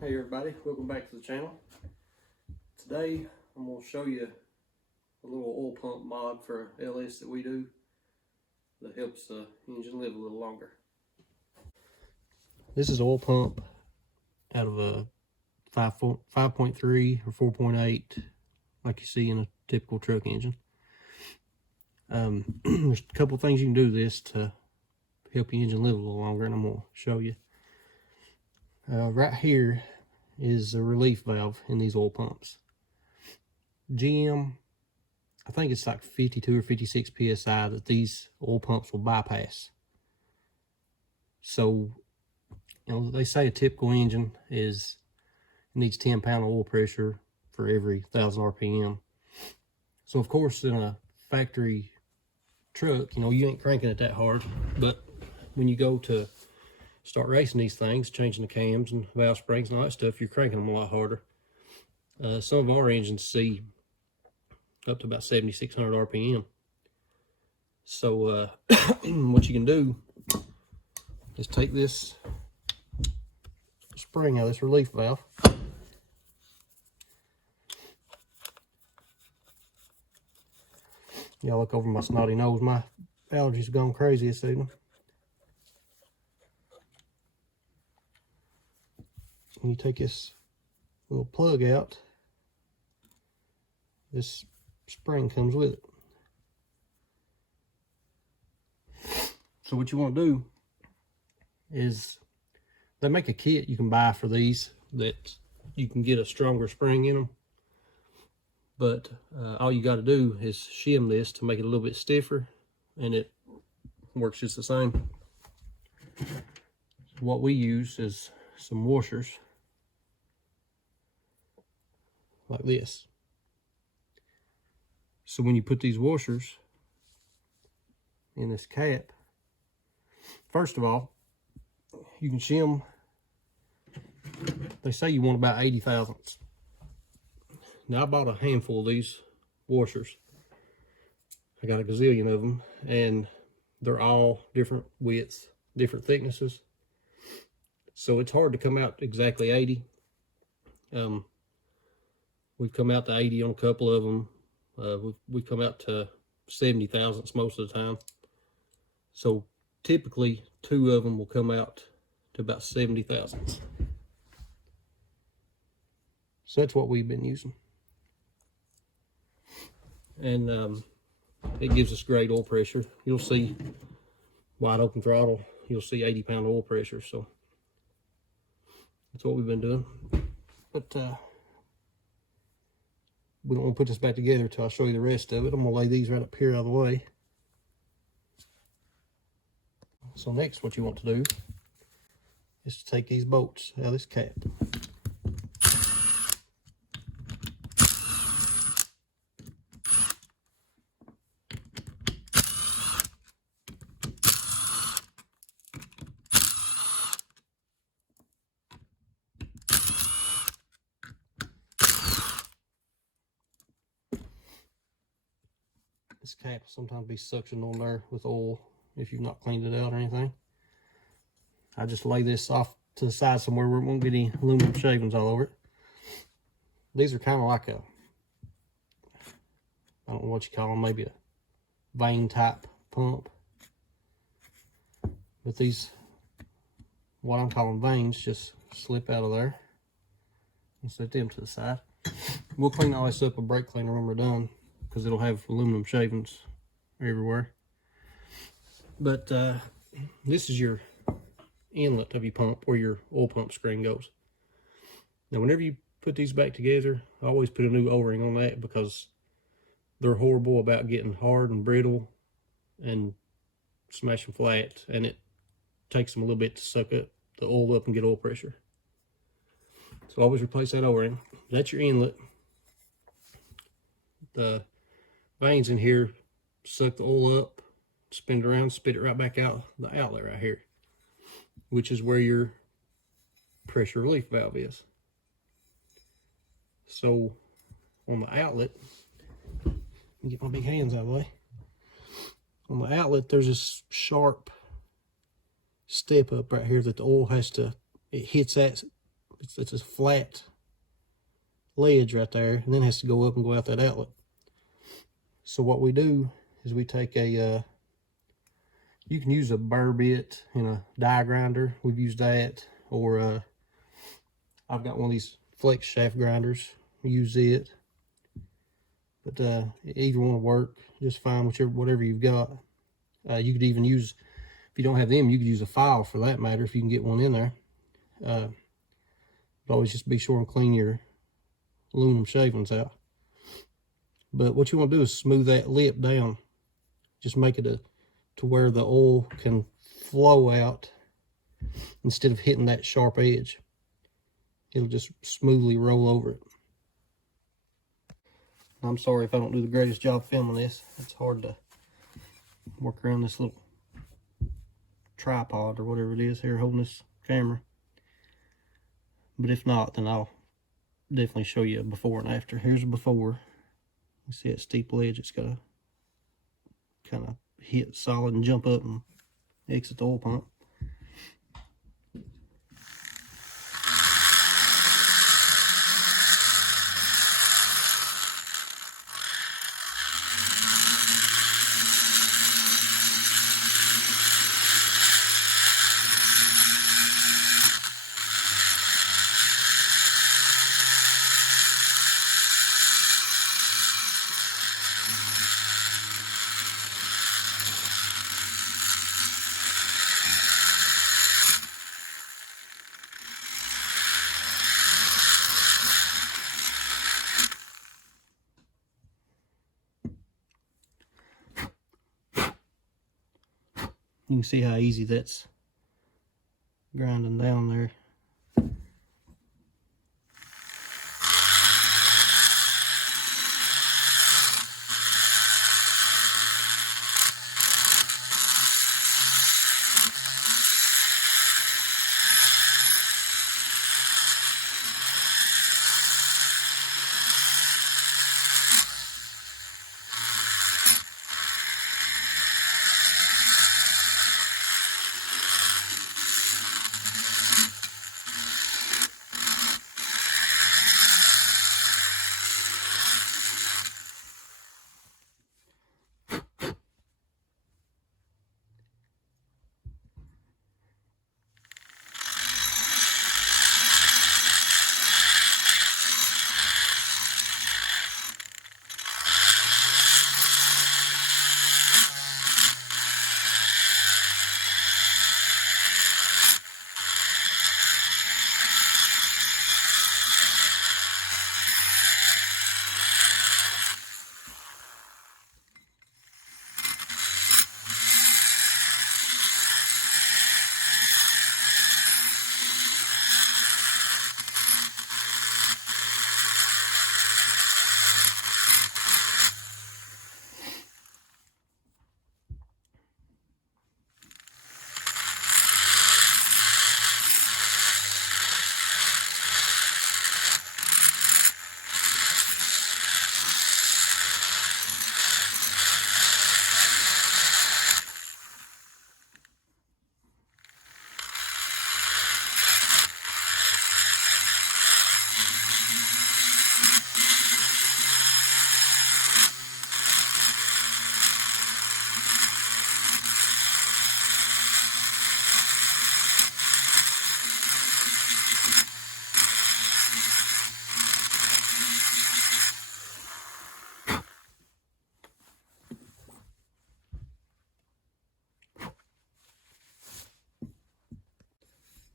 Hey everybody, welcome back to the channel. Today I'm going to show you a little oil pump mod for LS that we do that helps the engine live a little longer. This is an oil pump out of a 5.3 or 4.8 like you see in a typical truck engine. There's a couple things you can do this to help your engine live a little longer, and I'm going to show you. Right here is a relief valve in these oil pumps. GM, I think it's like 52 or 56 psi that these oil pumps will bypass. So, you know, they say a typical engine needs 10 pound of oil pressure for every 1,000 RPM. So of course in a factory truck, you know, you ain't cranking it that hard, but when you go to start racing these things, changing the cams and valve springs and all that stuff, you're cranking them a lot harder. Some of our engines see up to about 7,600 RPM. So what you can do is take this spring out of this relief valve. Y'all look over my snotty nose. My allergies have gone crazy this evening. And you take this little plug out, this spring comes with it. So what you want to do is, they make a kit you can buy for these that you can get a stronger spring in them, but all you got to do is shim this to make it a little bit stiffer, and it works just the same. What we use is some washers like this. So when you put these washers in this cap, first of all, you can shim, they say you want about 80 thousandths. Now I bought a handful of these washers. I got a gazillion of them, and they're all different widths, different thicknesses. So it's hard to come out exactly 80. We've come out to 80 on a couple of them. We've come out to 70 thousandths most of the time. So typically 2 of them will come out to about 70 thousandths. So that's what we've been using. And it gives us great oil pressure. You'll see wide open throttle, you'll see 80 pound oil pressure. So that's what we've been doing. But we don't want to put this back together until I show you the rest of it. I'm going to lay these right up here out of the way. So next what you want to do is to take these bolts out of this cap. This cap will sometimes be suctioned on there with oil if you've not cleaned it out or anything. I just lay this off to the side somewhere where it won't get any aluminum shavings all over it. These are kind of like a, I don't know what you call them, maybe a vane type pump. But these, what I'm calling vanes, just slip out of there and set them to the side. We'll clean all this up with brake cleaner when we're done, because it'll have aluminum shavings everywhere. But this is your inlet of your pump, where your oil pump screen goes. Now whenever you put these back together, I always put a new O-ring on that, because they're horrible about getting hard and brittle and smashing flat, and it takes them a little bit to suck up the oil up and get oil pressure. So always replace that O-ring. That's your inlet. The vanes in here suck the oil up, spin it around, spit it right back out the outlet right here, which is where your pressure relief valve is. So on the outlet, get my big hands out of the way. On the outlet, there's this sharp step up right here that the oil has to, it hits that, it's a flat ledge right there, and then has to go up and go out that outlet. So what we do is we take a, you can use a burr bit and a die grinder. We've used that, or I've got one of these flex shaft grinders. We use it, but either one will work just fine, whatever you've got. You could even use, if you don't have them, you could use a file for that matter, if you can get one in there. But always just be sure and clean your aluminum shavings out. But what you want to do is smooth that lip down. Just make it to where the oil can flow out instead of hitting that sharp edge. It'll just smoothly roll over it. I'm sorry if I don't do the greatest job filming this. It's hard to work around this little tripod or whatever it is here holding this camera. But if not, then I'll definitely show you a before and after. Here's a before. You see that steep ledge, it's got to kind of hit solid and jump up and exit the oil pump. You can see how easy that's grinding down there.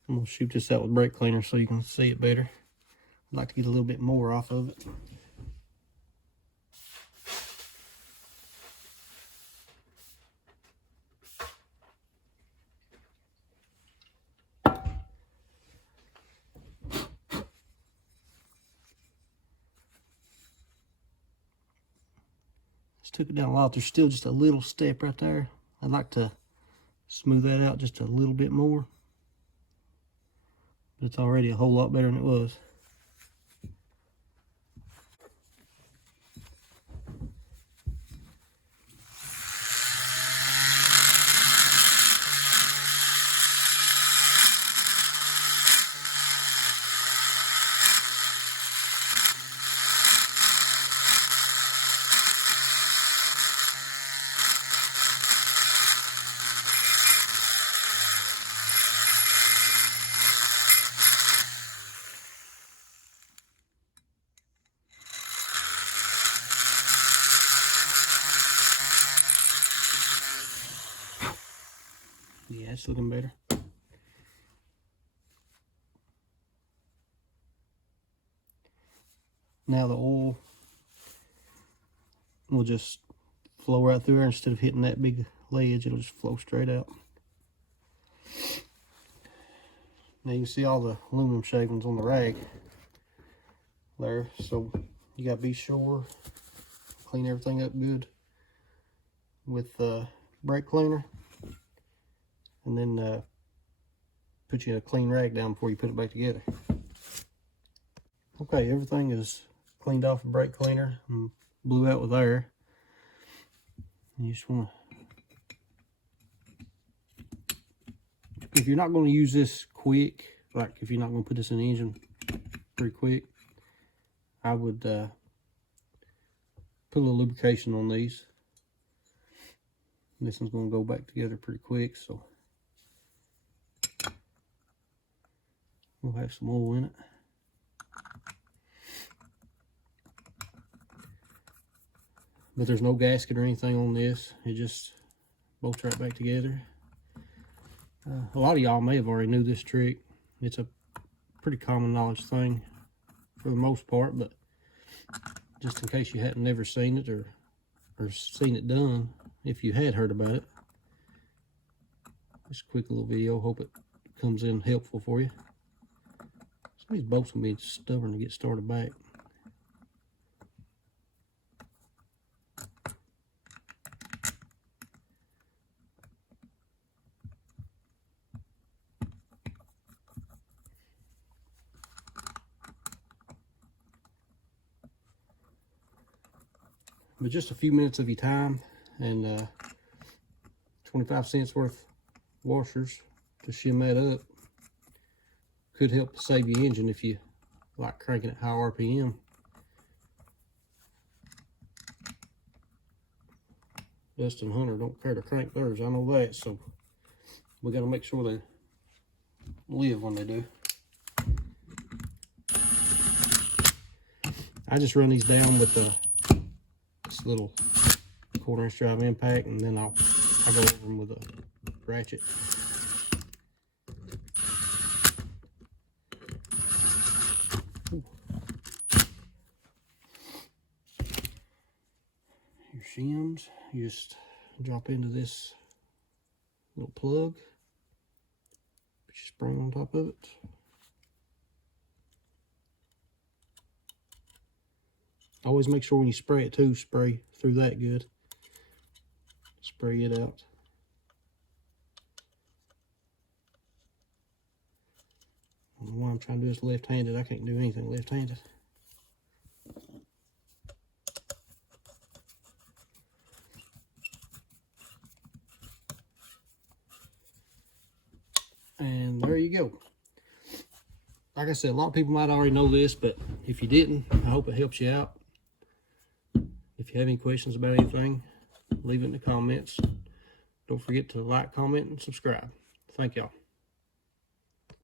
I'm going to shoot this out with brake cleaner so you can see it better. I'd like to get a little bit more off of it. Just took it down a lot. There's still just a little step right there. I'd like to smooth that out just a little bit more. But it's already a whole lot better than it was. Yeah, it's looking better. Now the oil will just flow right through there. Instead of hitting that big ledge, it'll just flow straight out. Now you can see all the aluminum shavings on the rag there, so you gotta be sure clean everything up good with brake cleaner, and then put you a clean rag down before you put it back together. Okay, everything is cleaned off with brake cleaner and blew out with air. You just want to, if you're not going to use this quick, like if you're not going to put this in the engine pretty quick, I would put a little lubrication on these. This one's going to go back together pretty quick, so we'll have some oil in it. But there's no gasket or anything on this. It just bolts right back together. A lot of y'all may have already knew this trick. It's a pretty common knowledge thing for the most part, but just in case you hadn't never seen it or seen it done, if you had heard about it, just a quick little video. Hope it comes in helpful for you. Some of these bolts will be stubborn to get started back. But just a few minutes of your time and 25 cents worth washers to shim that up could help to save your engine if you like cranking at high RPM. Dustin and Hunter don't care to crank theirs, I know that, so we got to make sure they live when they do. I just run these down with this little 1/4" drive impact, and then I go over them with a ratchet. Ooh. Your shims, you just drop into this little plug, put your spring on top of it. Always make sure when you spray it too, spray through that good. Spray it out. And the one I'm trying to do is left-handed. I can't do anything left-handed. And there you go. Like I said, a lot of people might already know this, but if you didn't, I hope it helps you out. If you have any questions about anything, leave it in the comments. Don't forget to like, comment, and subscribe. Thank y'all.